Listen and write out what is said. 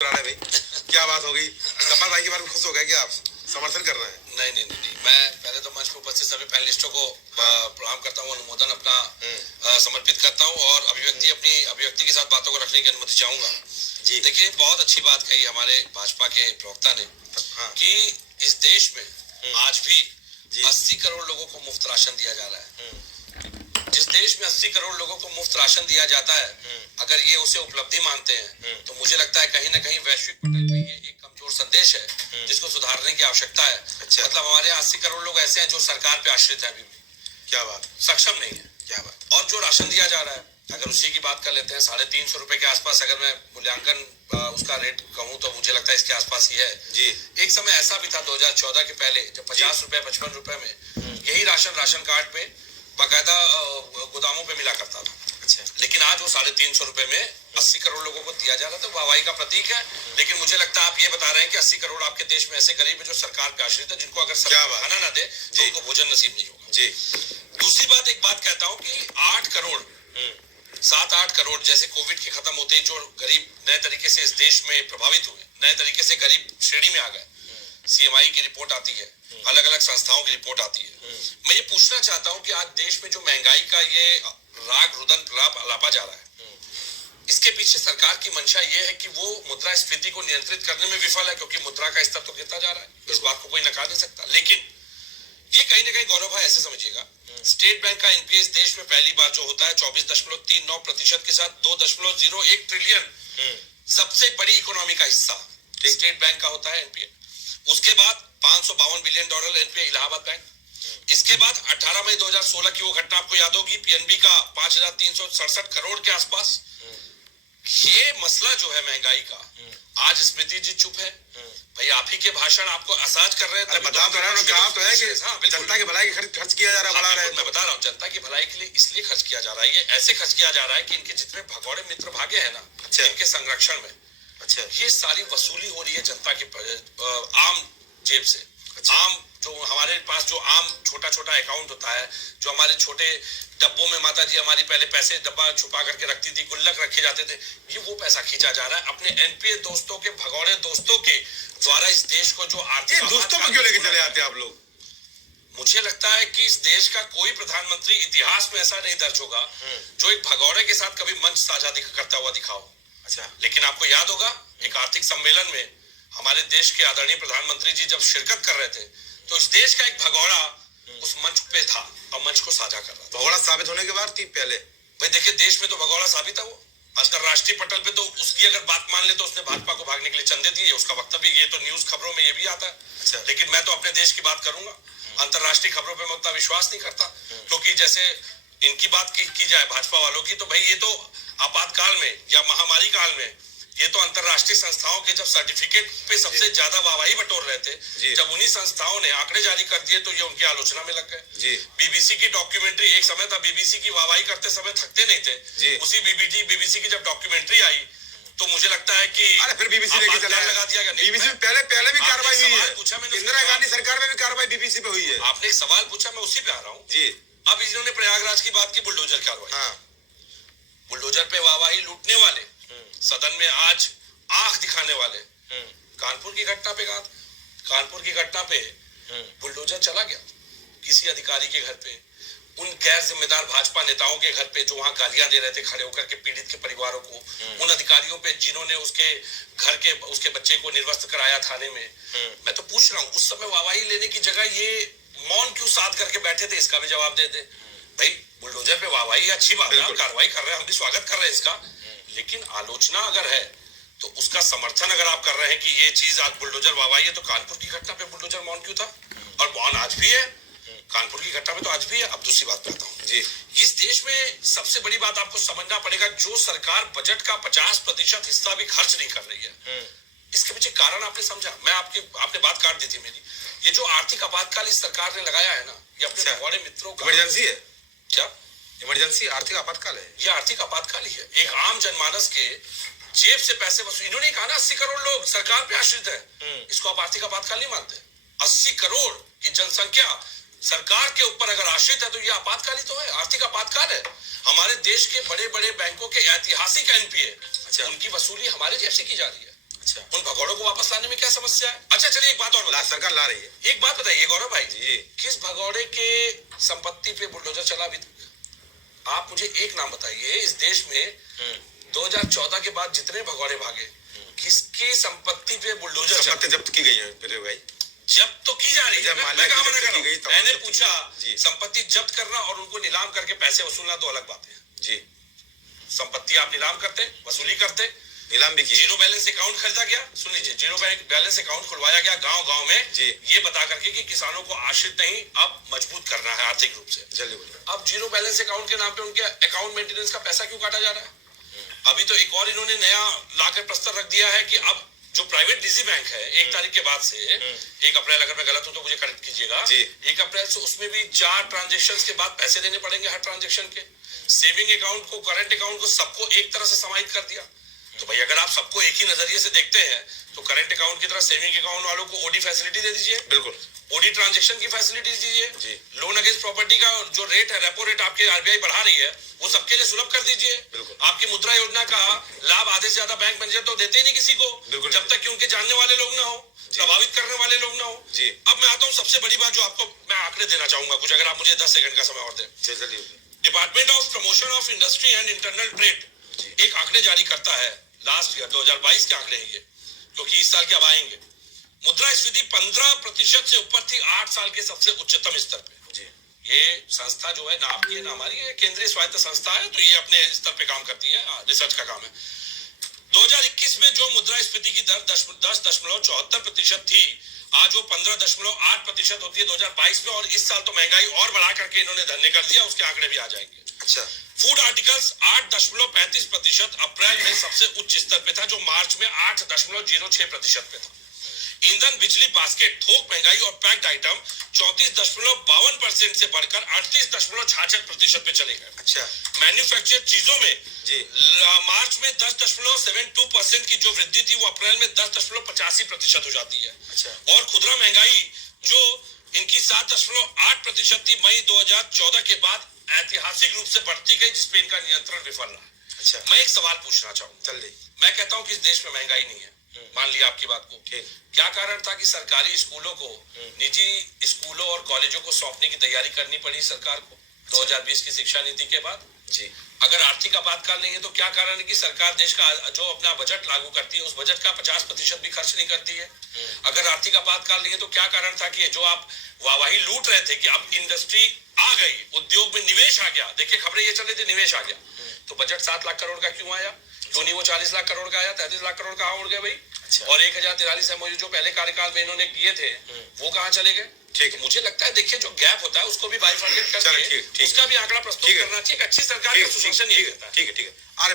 भाई क्या बात हो गई? गब्बर भाई के बारे में खुश हो गए क्या आप? समर्थन कर रहे हैं? नहीं, मैं पहले तो मंच पर उपस्थित सभी पैनलिस्टों को प्रणाम करता हूँ, अनुमोदन अपना समर्पित करता हूँ और अपनी अभिव्यक्ति के साथ बातों को रखने की अनुमति चाहूंगा। जी देखिए, बहुत अच्छी बात कही हमारे भाजपा के प्रवक्ता ने कि इस देश में आज भी 80 करोड़ लोगों को मुफ्त राशन दिया जा रहा है। जिस देश में 80 करोड़ लोगों को मुफ्त राशन दिया जाता है, अगर ये उसे उपलब्धि मानते हैं तो मुझे लगता है कहीं ना कहीं वैश्विक पटल पे ये एक कमजोर संदेश है जिसको सुधारने की आवश्यकता है। मतलब हमारे 80 करोड़ लोग ऐसे हैं जो सरकार पे आश्रित है, अभी भी क्या बात, सक्षम नहीं है। क्या बात। और जो राशन दिया जा रहा है, अगर उसी की बात कर लेते हैं, 350 रुपए के आसपास अगर मैं मूल्यांकन उसका रेट कहूँ तो मुझे लगता है इसके आसपास ही है जी। एक समय ऐसा भी था 2014 के पहले, जब 50 रुपए 55 रुपए में यही राशन कार्ड पे बाकायदा गोदामों पे मिला करता था। अच्छा। लेकिन आज वो 350 रुपए में 80 करोड़ लोगों को दिया जा रहा था। वाहवाही का प्रतीक है। लेकिन मुझे लगता है आप ये बता रहे हैं कि 80 करोड़ आपके देश में ऐसे गरीब है जो सरकार पे आश्रित है, जिनको अगर सरकार खाना ना दे तो उनको भोजन नसीब नहीं होगा। जी। दूसरी बात, एक बात कहता हूँ कि 8 करोड़ 7-8 करोड़ जैसे कोविड के खत्म होते ही जो गरीब नए तरीके से इस देश में प्रभावित हुए, नए तरीके से गरीब श्रेणी में आ गए, सीएमआई की रिपोर्ट आती है, अलग अलग संस्थाओं की रिपोर्ट आती है। मैं ये पूछना चाहता हूं कि आज देश में जो महंगाई का ये राग रुदन लापा जा रहा है, इसके पीछे सरकार की मंशा ये है कि वो मुद्रास्फीति को नियंत्रित करने में विफल है, क्योंकि मुद्रा का स्तर तो गिरता जा रहा है, इस बात को कोई नकार नहीं सकता। लेकिन ये कहीं ना कहीं गौरव भाई ऐसे समझिएगा, स्टेट बैंक का एनपीए इस देश में पहली बार जो होता है 24.39% के साथ 2.01 ट्रिलियन सबसे बड़ी इकोनॉमी का हिस्सा स्टेट बैंक का होता है एनपीए। उसके बाद $552 बिलियन एनपीए इलाहाबाद बैंक। इसके बाद 18 मई 2016 की वो घटना आपको याद होगी, पीएनबी का 5367 करोड़ के आसपास। ये मसला जो है महंगाई का, आज स्मृति जी चुप है भाई, आप ही के भाषण आपको असहज कर रहे हैं। बता तो रहा हूं, कहा तो है कि जनता की भलाई के खर्च किया जा रहा है, बढ़ा रहे हैं। मैं बता रहा हूँ, जनता की भलाई के लिए इसलिए खर्च किया जा रहा है, ये ऐसे खर्च किया जा रहा है कि इनके जितने भगोड़े मित्र भागे हैं ना, इनके संरक्षण में ये सारी वसूली हो रही है जनता की आम जेब से। आम जो हमारे पास जो आम छोटा छोटा अकाउंट होता है, जो हमारे छोटे डब्बों में माता जी हमारी पहले पैसे डब्बा छुपा करके रखती थी, गुल्लक रखे जाते थे, ये वो पैसा खींचा जा रहा है अपने एनपीए दोस्तों के, भगौड़े दोस्तों के द्वारा इस देश को जो आर्थिक दोस्तों को क्यों लेके चले आते हैं आप लोग? मुझे लगता है कि इस देश का कोई प्रधानमंत्री इतिहास में ऐसा नहीं दर्ज होगा जो एक भगौड़े के साथ कभी मंच साझा करता हुआ दिखाओ। अच्छा। लेकिन आपको याद होगा एक आर्थिक सम्मेलन में हमारे देश के आदरणीय प्रधानमंत्री जी जब शिरकत कर रहे थे, तो इस देश का एक भगौड़ा उस मंच पे था और मंच को साझा कर रहा था। भगौड़ा साबित होने के बाद थी पहले भाई, देखिए देश में तो भगौड़ा साबित है वो। अंतरराष्ट्रीय पटल पे तो उसकी अगर बात मान ले तो उसने भाजपा को भागने के लिए चंदे दिए, उसका वक्तव्य ये तो न्यूज खबरों में ये भी आता है। अच्छा। लेकिन मैं तो अपने देश की बात करूंगा, अंतरराष्ट्रीय खबरों पे मैं उतना विश्वास नहीं करता, क्योंकि जैसे इनकी बात की जाए भाजपा वालों की, तो भाई ये तो आपातकाल में या महामारी काल में ये तो अंतरराष्ट्रीय संस्थाओं के जब सर्टिफिकेट पे सबसे ज्यादा वाहवाही बटोर रहे थे, जब उन्हीं संस्थाओं ने आंकड़े जारी कर दिए तो ये उनकी आलोचना में लग गए। बीबीसी की डॉक्यूमेंट्री, एक समय था बीबीसी की वाहवाही करते समय थकते नहीं थे, उसी बीबीसी की जब डॉक्यूमेंट्री आई तो मुझे लगता है कि अरे फिर बीबीसी लेके चला लगा दिया गया। बीबीसी पहले भी कार्रवाई हुई है, पूछा मैंने, इंदिरा गांधी सरकार में भी कार्रवाई बीबीसी पे हुई है। आपने एक सवाल पूछा, मैं उसी पे आ रहा हूँ जी। अब इन्होंने प्रयागराज की बात की, बुलडोजर कार्रवाई, बुलडोजर पे वाहवाही लूटने वाले, सदन में आज आंख दिखाने वाले, कानपुर की घटना पे कानपुर की घटना पे बुलडोजर चला गया किसी अधिकारी के घर पे, उन गैर जिम्मेदार भाजपा नेताओं के घर पे जो वहां गालियां दे रहे थे खड़े होकर के पीड़ित के परिवारों को, उन अधिकारियों पे जिन्होंने उसके घर के उसके बच्चे को निर्वस्त्र कराया थाने में। मैं तो पूछ रहा हूँ, उस समय वाहवाही लेने की जगह ये मौन क्यों साध करके बैठे थे, इसका भी जवाब दे दे। भाई बुलडोजर पे वाहवाही अच्छी बात है, कार्रवाई कर रहे हैं, हम भी स्वागत कर रहे हैं इसका, लेकिन आलोचना अगर है तो उसका समर्थन अगर आप कर रहे हैं कि ये चीज आज बुलडोजर वाहवाही है, तो कानपुर की घटना पे बुलडोजर मौन क्यों था? और मौन आज भी है, कानपुर की घटना में तो आज भी है। अब दूसरी बात पे आता हूँ जी। इस देश में सबसे बड़ी बात आपको समझना पड़ेगा, जो सरकार बजट का 50% हिस्सा भी खर्च नहीं कर रही है, इसके पीछे कारण आपने समझा? मैं आपने बात काट दी थी मेरी। ये जो आर्थिक आपातकाल इस सरकार ने लगाया है ना, ये अपने बड़े मित्रों का इमरजेंसी है। क्या इमरजेंसी आर्थिक आपातकाल है? ये आर्थिक आपातकाल ही है। एक आम जनमानस के जेब से पैसे वसूल, इन्होंने कहा ना 80 करोड़ लोग सरकार पे आश्रित है, इसको आप आर्थिक आपातकाल नहीं मानते? 80 करोड़ की जनसंख्या सरकार के ऊपर अगर आश्रित है तो ये आपातकाल ही तो है, आर्थिक आपातकाल है। हमारे देश के बड़े बड़े बैंकों के ऐतिहासिक एनपीए, उनकी वसूली हमारे जेब से की जा रही है। भगौड़ों को वापस लाने में क्या समस्या है? अच्छा चलिए एक बात और बताइए, सरकार ला रही है। एक बात बताइए गौरव भाई जी, किस भगौड़े के संपत्ति पे बुलडोजर चला अभी तक? आप मुझे एक नाम बताइए, इस देश में 2014 के बाद जितने भगौड़े भागे, किसकी संपत्ति पे बुलडोजर चला? संपत्ति जब्त की गई है मेरे भाई। जब्त तो की जा रही है, मैं कहाँ मना कर रहा हूं? मैंने पूछा जी। संपत्ति जब्त करना और उनको नीलाम करके पैसे वसूलना दो अलग बात है। जी, संपत्ति आप नीलाम करते, वसूली करते, नीलाम भी की। जीरो बैलेंस अकाउंट खरीदा गया, सुन लीजिए, जीरो बैलेंस अकाउंट खुलवाया गया गांव गांव में जी। ये बता करके कि किसानों को आश्रित नहीं, अब मजबूत करना है आर्थिक रूप से। जल्दी बोलिए। अब जीरो बैलेंस अकाउंट के नाम पे उनके अकाउंट मेंटेनेंस का पैसा क्यों काटा जा रहा है? अभी तो एक और इन्होंने नया लाकर प्रस्ताव रख दिया है कि अब जो प्राइवेट निजी बैंक है 1 तारीख के बाद से 1 अप्रैल, अगर मैं गलत हूं तो मुझे करेक्ट कीजिएगा, 1 अप्रैल से उसमें भी 4 ट्रांजेक्शंस के बाद पैसे देने पड़ेंगे हर ट्रांजेक्शन के। सेविंग अकाउंट को, करंट अकाउंट को सबको एक तरह से समाहित कर दिया। तो भाई अगर आप सबको एक ही नजरिए से देखते हैं तो करंट अकाउंट की तरह सेविंग अकाउंट वालों को ओडी फैसिलिटी दे दीजिए, बिल्कुल ओडी ट्रांजैक्शन की फैसिलिटी दीजिए, जी। लोन अगेंस्ट प्रॉपर्टी का जो रेट है, रेपो रेट आपके आरबीआई बढ़ा रही है, वो सबके लिए सुलभ कर दीजिए। बिल्कुल। आपकी मुद्रा योजना का लाभ आधे से ज्यादा बैंक मैनेजर तो देते ही नहीं किसी को, बिल्कुल जब तक कि उनके जानने वाले लोग ना हो, प्रभावित करने वाले लोग ना हो। जी। अब मैं आता हूँ सबसे बड़ी बात जो आपको मैं आंकड़े देना चाहूंगा कुछ, अगर आप मुझे 10 सेकंड का समय और दें। चलिए। Department of promotion of industry and internal trade एक आंकड़े जारी करता है, लास्ट ईयर 2022 के आंकड़े हैं ये, क्योंकि इस साल के अब आएंगे। मुद्रास्फीति 15% से ऊपर थी 8 साल के सबसे उच्चतम स्तर पे। जी। ये संस्था जो है ना आपकी है ना हमारी है, केंद्रीय स्वायत्त संस्था है, तो ये अपने स्तर पे काम करती है, रिसर्च का काम है। 2021 में जो मुद्रास्फीति की दर 10.74% थी, आज वो 15.8% होती है 2022 में, और इस साल तो महंगाई और बढ़ा करके इन्होंने धरने कर दिया, उसके आंकड़े भी आ जाएंगे। अच्छा। फूड आर्टिकल्स 8.35% अप्रैल में सबसे उच्च स्तर पे था, जो मार्च में 8.06% पे था। ईंधन, बिजली, बास्केट, थोक महंगाई और पैक्ड आइटम 34.52% से बढ़कर 38.66% पे चले गए। अच्छा। मैन्युफैक्चर्ड चीजों में जी। मार्च में 10.72% की जो वृद्धि थी, वो अप्रैल में 10.85% हो जाती है। अच्छा। और खुदरा महंगाई जो इनकी 7.8% थी, मई 2014 के बाद ऐतिहासिक रूप से बढ़ती गई, जिसपे इनका नियंत्रण विफल रहा। अच्छा। मैं एक सवाल पूछना चाहूंगा। जल्दी। मैं कहता हूं कि इस देश में महंगाई नहीं है, मान लिया आपकी बात को, क्या कारण था कि सरकारी स्कूलों को निजी स्कूलों और कॉलेजों को सौंपने की तैयारी करनी पड़ी सरकार को 2020 की शिक्षा नीति के बाद? जी। अगर आर्थिक आपातकाल नहीं है तो क्या कारण है कि सरकार देश का जो अपना बजट लागू करती है, उस बजट का 50% भी खर्च नहीं करती है? अगर आर्थिक आपातकाल नहीं है तो क्या कारण था कि जो आप वाहवाही लूट रहे थे कि अब इंडस्ट्री आ गई, उद्योग में निवेश आ गया, देखिए खबरें ये चल रही थी निवेश आ गया, तो बजट 7 लाख करोड़ का क्यों आया? क्यों नहीं वो 40 लाख करोड़ का आया? 33 लाख करोड़ कहाँ उड़ गए भाई? अच्छा। और 1043 MOU जो पहले कार्यकाल में इन्होंने किए थे, वो कहाँ चले गए? ठीक है। मुझे लगता है देखिए जो गैप होता है उसको भी बाइफरकेट करके ठीक। उसका भी आंकड़ा प्रस्तुत करना चाहिए। अच्छी सरकार का सुशासन ये कहता है। ठीक है। आ रहे